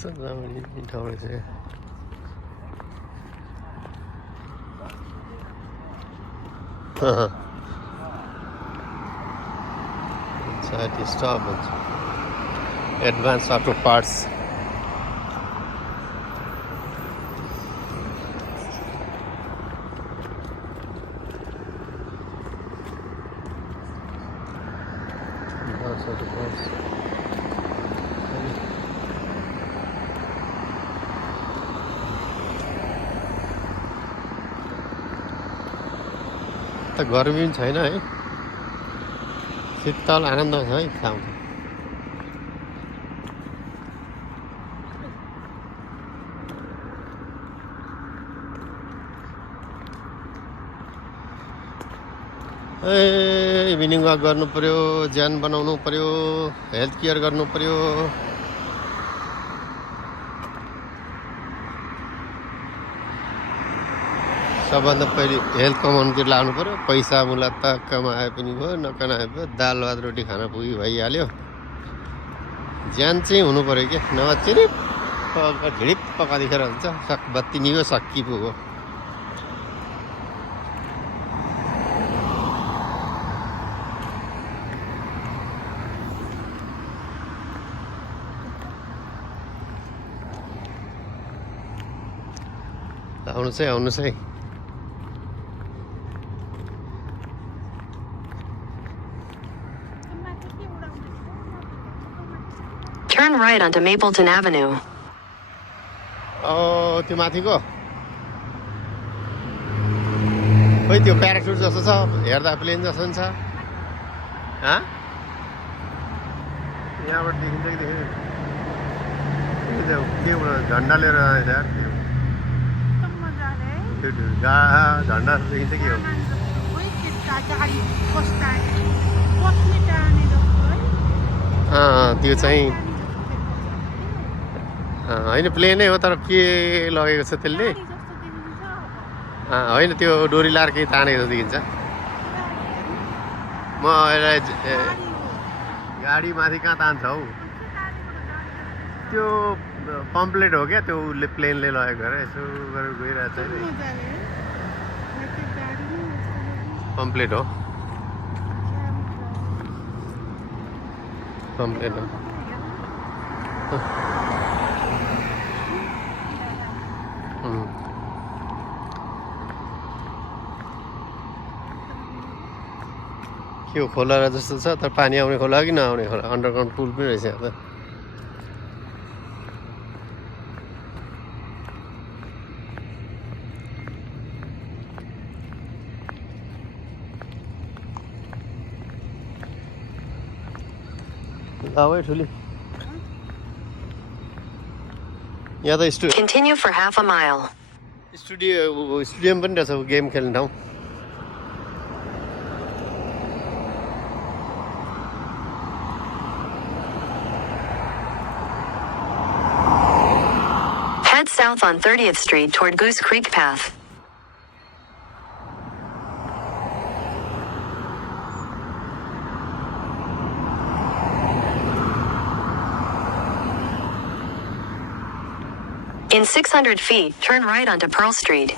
कस्तो राम्रो ठाउँ रहेछ। Inside stop advanced auto parts. त गर्मी पनि छैन है, शीतल आनन्द छ है ठाउँ। इभिनिङ वाक गर्नु पर्यो, ज्यान बनाउनु पर्यो, हेल्थ केयर गर्नु पर्यो। सबभन्दा पहिले हेल्थ कमाउनुतिर लाग्नु पर्यो। पैसा मुला त कमाए पनि भयो, नकमाए भयो, दाल भात रोटी खान पुगी भइहाल्यो। ज्यान चाहिँ हुनु पर्यो क्या, नभए झिडिप पकादेखिर हुन्छ। बत्ती निभ्यो, सक्की पुग्यो। आउनुहोस् है। Turn right onto Mapleton Avenue. त्यो माथिको खोइ त्यो प्यारासुट जस्तो छ, हेर्दा प्लेन जस्तो नि छ। यहाँबाट देखिन्छ कि देख्दैन? के झन्डा लिएर यार, झन्डा देखिन्छ कि हो? त्यो चाहिँ होइन, प्लेनै हो तर के लगेको छ त्यसले? होइन, त्यो डोरी लाएर केही तानेको जस्तो देखिन्छ। म गाडी माथि कहाँ तान्छ हौ? त्यो पम्पलेट हो क्या, त्यो उसले प्लेनले लगेको अरे। यसो गरेर गइरहेको छ नि, पम्पलेट हो, पम्पलेट हो। के हो, खोला जस्तो छ तर पानी आउने खोला कि नआउने खोला? अन्डरग्राउन्ड पुल पनि रहेछ यहाँ त। लाउ ठुली यहाँ त Continue for half a mile. Stadium पनि रहेछ, गेम खेल्ने ठाउँ। Head south on 30th Street toward Goose Creek Path. In 600 feet, turn right onto Pearl Street.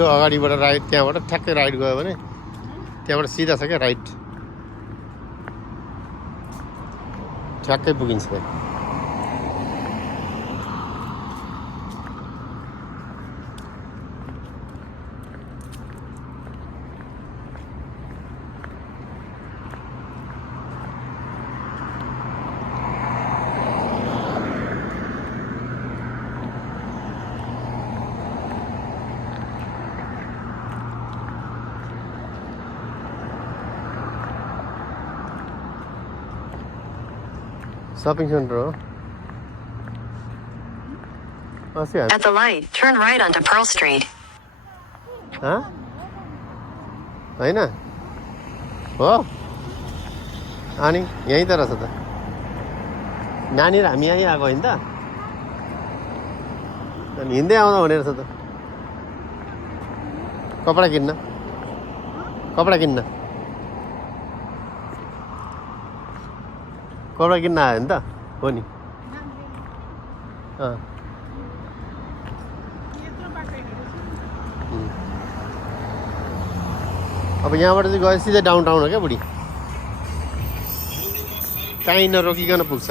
यो अगाडिबाट राइट, त्यहाँबाट ठ्याक्कै राइट गयो भने त्यहाँबाट सिधा छ क्या राइट, ठ्याक्कै पुगिन्छ त्यहाँ। सपिङ सेन्टर हो अस्ति हामी At the light, turn right onto Pearl Street. हाँ होइन हो अनि यहीँ त रहेछ त नानी र हामी यहीँ आएको होइन त अनि हिँड्दै आउँदा हुने रहेछ त कपडा किन्न कपडा किन्न आयो नि त हो नि अँ अब यहाँबाट चाहिँ गए सिधै डाउन टाउन हो क्या बुढी काहीँ नरोकिकन पुग्छ